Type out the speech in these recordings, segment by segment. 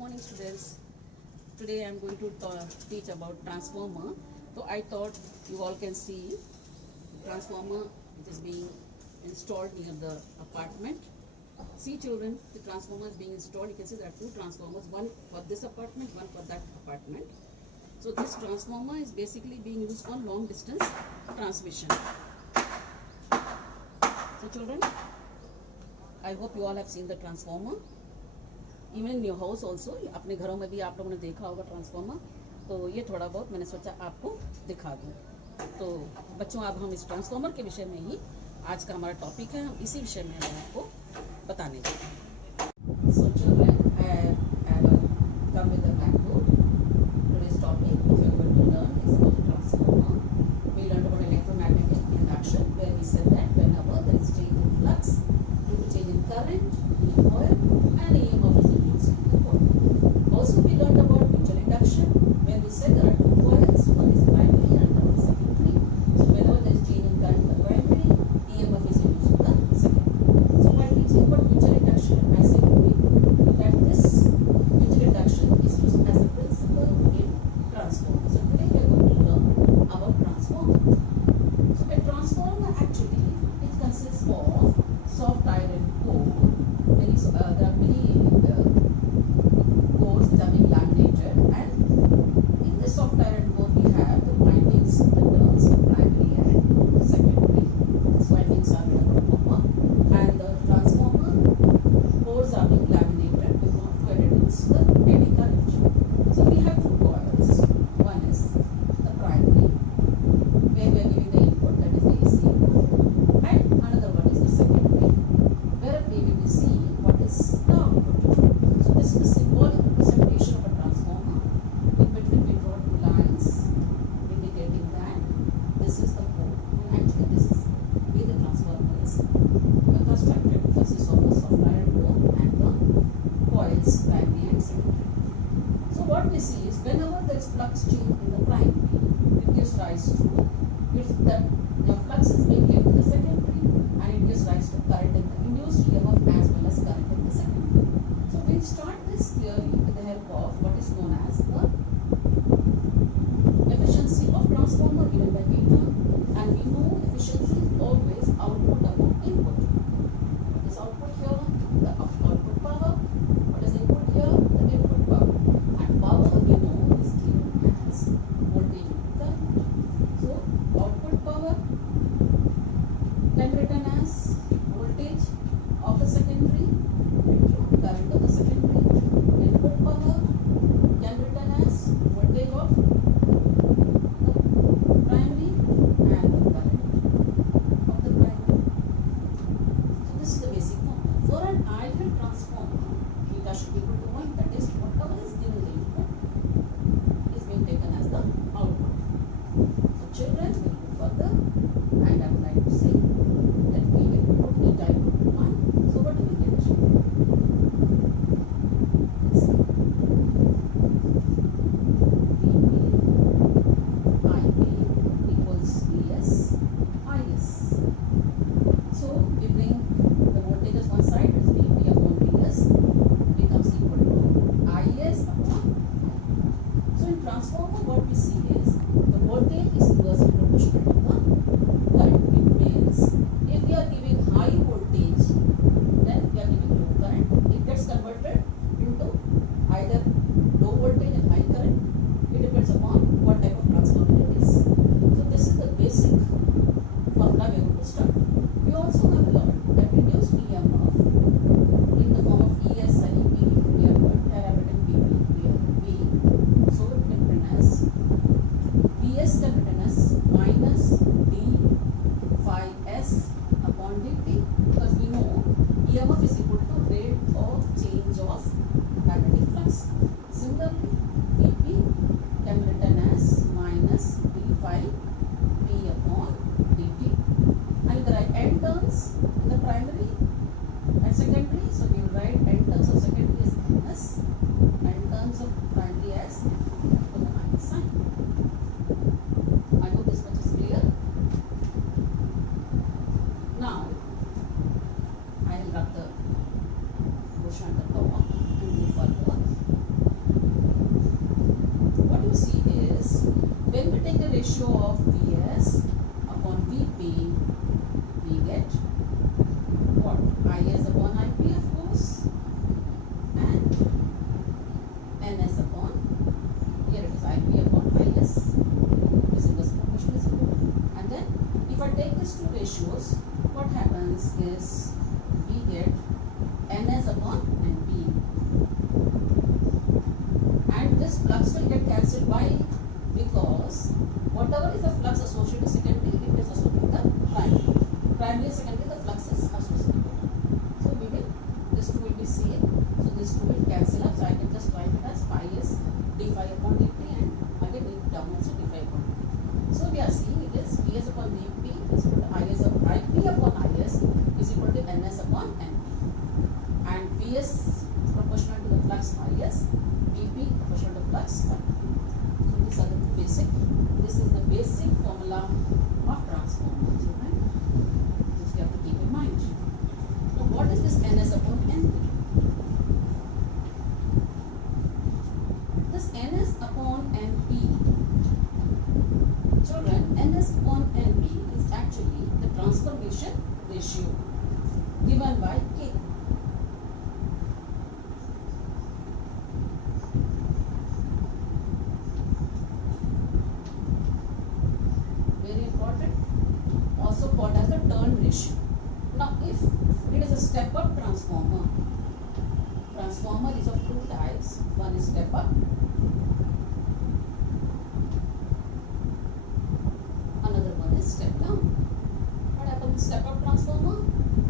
morning students. Today I am going to teach about transformer. So I thought you all can see transformer which is being installed near the apartment. See children, the transformer is being installed. You can see there are two transformers, one for this apartment, one for that apartment. So this transformer is basically being used for long distance transmission. So children, I hope you all have seen the transformer. Even in your house also, अपने घरों में भी आप लोगों ने देखा होगा transformer. तो ये थोड़ा बहुत मैंने सोचा आपको दिखा दूँ. तो बच्चों, अब हम इस ट्रांसफार्मर के विषय में ही आज का हमारा टॉपिक है. हम इसी विषय में मैं आपको बताने जा रही हूँ. So children, I have come with the blackboard. Today's topic which we are going to learn is about the transformer. We learned about electromagnetic induction, where we said that whenever there is change in flux due to change in current, coil, and EMF is induced in the coil. Also, we learned about mutual induction, where we said there are two coils, one is primary and one is secondary. So, whenever there is change in current in the primary, EMF is induced in the secondary. So, while teaching about mutual induction, I said that this mutual induction is used as a principle in transformer. So, today we are going to learn about transformer. So, a transformer actually it consists of soft iron core. There are many cores which are being laminated, and in this soft iron core we have the windings, the turns, primary and secondary. These windings are made up of copper, and the transformer cores are being laminated to reduce the eddy current. So we have two coils. One is the primary, where we are giving the input, that is the AC input, and another one is the secondary, where we will be seeing what is the output. So this is the symbolic representation of a transformer. In between we draw two lines indicating that this is the pole. And actually this is where the transformer is constructed. It consists of the soft iron core and the coils, primary and secondary. So what we see is whenever there is flux change in the primary, it gives rise to the flux is being given to the secondary, and it gives rise to current in the induced EMF as well as current in the secondary. So we start this theory with the help of what is known as the efficiency of transformer given by beta, and we know efficiency is always output above input. What is output here? The output power. What is input here? The input power. And power we know is given as voltage into current. So output power can be written as voltage of the secondary into current of the secondary. Input power can be written as ratio of Vs upon Vp, we get what? Is upon Ip, of course, and Ns upon, here it is Ip upon Is. This is the proportion is important. And then if I take these two ratios, what happens is we get Ns upon Np. And this flux will get cancelled. Why? Because whatever is the flux associated with secondary, it is associated with the primary. Primary and secondary, the flux is associated. So we will, this two will be same. So this two will cancel up. So I can just write it as phi is d phi upon dt, and again it down also d phi upon dt. So we are seeing it is Vs upon Vp is equal to Is of Ip upon Is is equal to Ns upon Np. And Vs proportional to the flux Is, Vp proportional to flux Ip. So these are the basic. This is the basic formula of transformer, children. This you have to keep in mind. Now, what is this Ns upon Np? This Ns upon Np, children, Ns upon Np is actually the transformation ratio given by K. Very important. Also called as the turn ratio. Now, if it is a step-up transformer, transformer is of two types. One is step-up, another one is step-down. What happens in step-up transformer?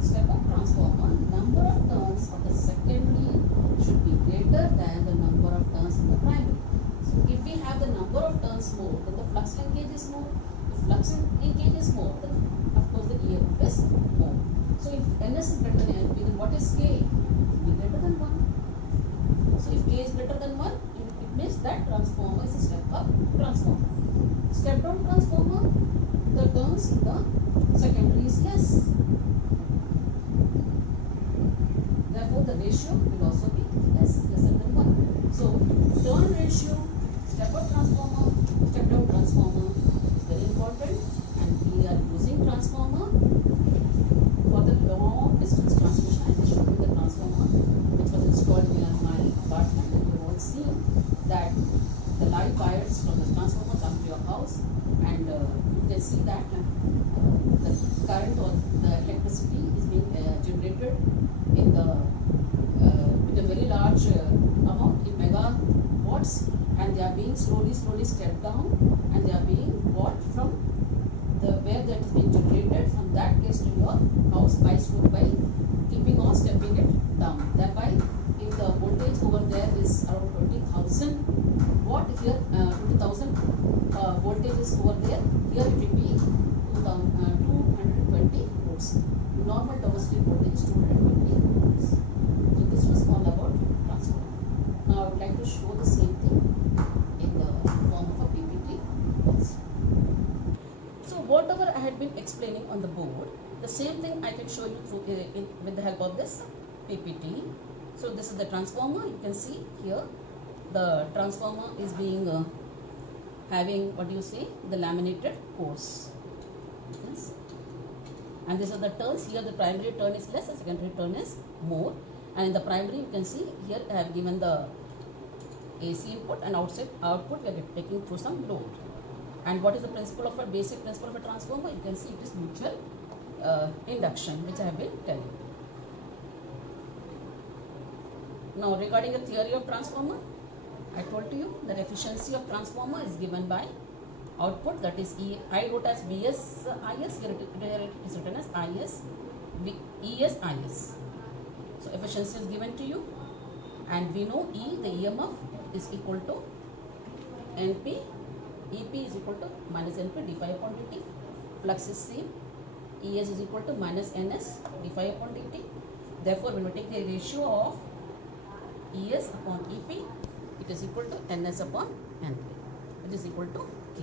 Step-up transformer, number of turns of the secondary should be greater than the number of turns in the primary. So, if we have the number of turns more, then the flux linkage is more. If flux linkage is more, then of course the EMF is more. So, if Ns is greater than Np, then what is K? It will be greater than 1. So, if K is greater than 1, it means that transformer is a step-up transformer. Step-down transformer, the turns in the secondary is less. Therefore, the ratio will also be lesser than 1. So, turn ratio, step-up transformer, step-down transformer is very important, and we are using transformer for the long distance transmission. I just showed you the transformer which was installed near my apartment, and you have all seen that the live wires from the transformer come to your house, and you can see that the current or the electricity is being generated in the with a very large amount in megawatts, and they are being slowly stepped down, and they are being bought from the where that is being generated from that place to your house by keeping on stepping it down. Thereby, if the voltage over there is around 20,000 watt, if here 20,000 voltage is over there, here it will be 220 volts. Normal domestic voltage is 220 volts. So this was all about transformer. Now I would like to show the same thing in the form of a PPT also. So whatever I had been explaining on the board, the same thing I can show you through with the help of this PPT. So this is the transformer. You can see here the transformer is being having, what do you say, the laminated cores. Yes. And these are the turns. Here the primary turn is less, the secondary turn is more. And in the primary, you can see here I have given the AC input, and outside output we are taking through some load. And what is the principle of a basic principle of a transformer? You can see it is mutual induction, which I have been telling you. Now regarding the theory of transformer, I told you that efficiency of transformer is given by output, that is I wrote as Vs Is, here it is written as Is, Es Is. So efficiency is given to you, and we know E, the EMF, is equal to Np, Ep is equal to minus Np d phi upon dt, flux is same, Es is equal to minus Ns d phi upon dt. Therefore, when we take the ratio of Es upon Ep, it is equal to Ns upon Np, which is equal to K.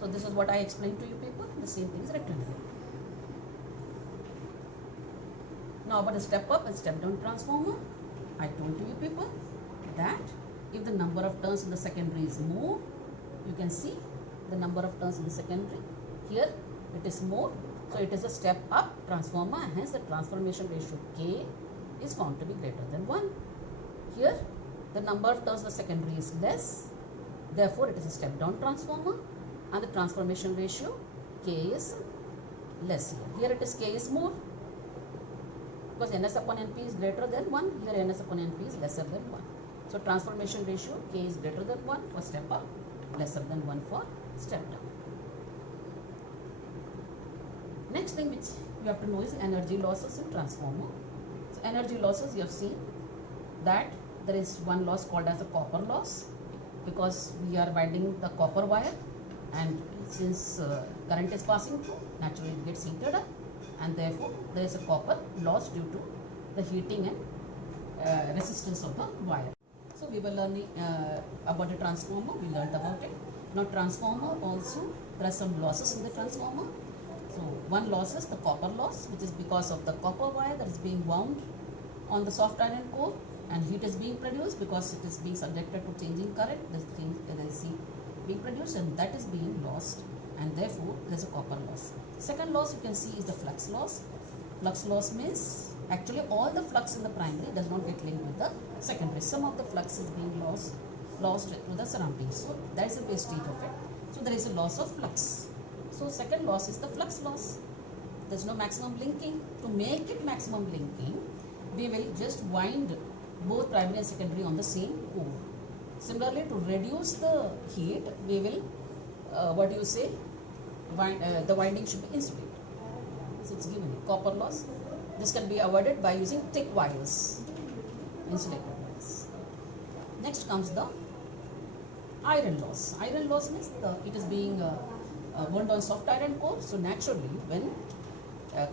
So this is what I explained to you people. The same thing is written here. Now about the step up and step down transformer, I told you people that if the number of turns in the secondary is more, you can see the number of turns in the secondary. Here it is more, so it is a step up transformer, hence the transformation ratio K is found to be greater than 1. Here the number of turns in the secondary is less, therefore it is a step down transformer, and the transformation ratio K is less here. Here it is K is more, because ns upon np is greater than 1, here ns upon np is lesser than 1. So transformation ratio K is greater than 1 for step up, lesser than 1 for step down. Next thing which you have to know is energy losses in transformer. So energy losses, you have seen that there is one loss called as a copper loss, because we are winding the copper wire, and since current is passing through, naturally it gets heated up, and therefore there is a copper loss due to the heating and resistance of the wire. So we were learning about the transformer, we learned about it. Now transformer also, there are some losses in the transformer. So one loss is the copper loss, which is because of the copper wire that is being wound on the soft iron core, and heat is being produced because it is being subjected to changing current. There is heat being produced, and that is being lost, and therefore there is a copper loss. Second loss you can see is the flux loss. Flux loss means actually all the flux in the primary does not get linked with the secondary. Some of the flux is being lost to the surroundings. So that is the base stage of it. So there is a loss of flux. So second loss is the flux loss. There is no maximum linking. To make it maximum linking, we will just wind both primary and secondary on the same core. Similarly, to reduce the heat, we will the winding should be insulated. So it's given copper loss. This can be avoided by using thick wires, insulated wires. Next comes the iron loss. Iron loss means it is being wound on soft iron core. So naturally, when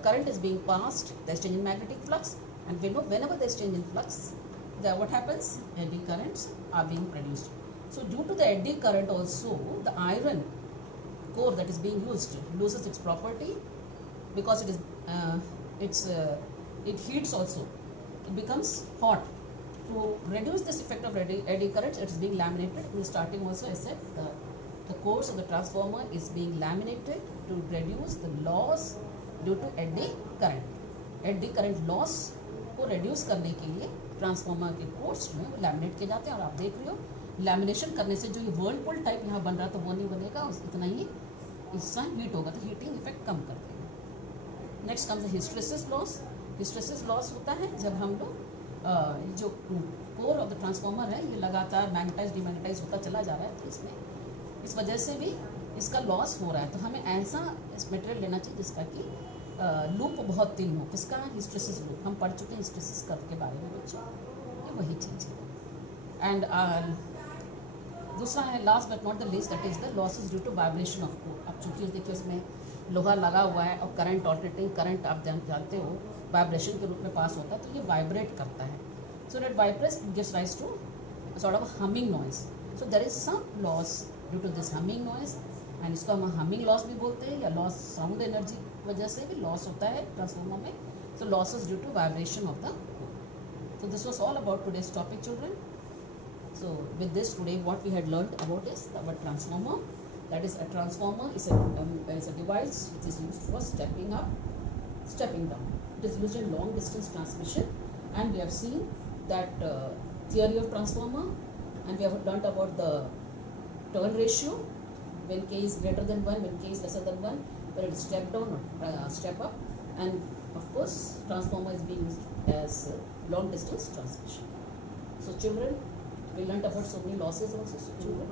current is being passed, there is change in magnetic flux, and we know whenever there is change in flux, what happens? Eddy currents are being produced. So due to the eddy current also, the iron core that is being used loses its property, because it heats also. It becomes hot. To reduce this effect of eddy currents, it is being laminated. In the starting also I said the cores of the transformer is being laminated to reduce the loss due to eddy current. Eddy current loss को reduce करने के लिए transformer के course जो है वो laminate किए जाते हैं, और आप देख रहे हो लैमिनेशन करने से जो ये वर्लपुल टाइप यहाँ बन रहा था वो नहीं बनेगा, इतना ही इससे हीट होगा, तो हीटिंग इफेक्ट कम कर देगा। Next comes the hysteresis loss. Hysteresis loss होता है जब हम लोग जो कोर ऑफ द ट्रांसफार्मर है ये लगातार मैग्नेटाइज डिमैग्नेटाइज होता चला जा रहा है, तो इसमें इस वजह से भी इसका लॉस हो रहा है। तो हमें ऐसा इस मटेरियल लेना चाहिए जिसका कि लूप बहुत थिन हो। किसका? Hysteresis loop. हम पढ़ चुके हैं हिस्टेरेसिस कर्व के बारे में बच्चों, ये वही चीज़ है। एंड दूसरा है last but not the least, that is the losses due to vibration of core. अब चूंकि देखिए इसमें लोहा लगा हुआ है और करंट ऑल्टरनेटिंग करंट आप जानते हो वाइब्रेशन के रूप में पास होता है, तो ये वाइब्रेट करता है। So that vibrates gives rise to sort of humming noise. So there is some loss due to this humming noise, and इसको हम हमिंग लॉस भी बोलते हैं, या लॉस साउंड एनर्जी वजह से भी लॉस होता है ट्रांसफार्मर में। So losses due to vibration of the core. So this was all about today's topic, children. So with this today what we had learnt about is our transformer. That is, a transformer is a device which is used for stepping up, stepping down. It is used in long distance transmission, and we have seen that theory of transformer, and we have learnt about the turn ratio when K is greater than 1, when K is lesser than 1, where it is step down or step up, and of course transformer is being used as long distance transmission. So children, we learnt about so many losses also. So children,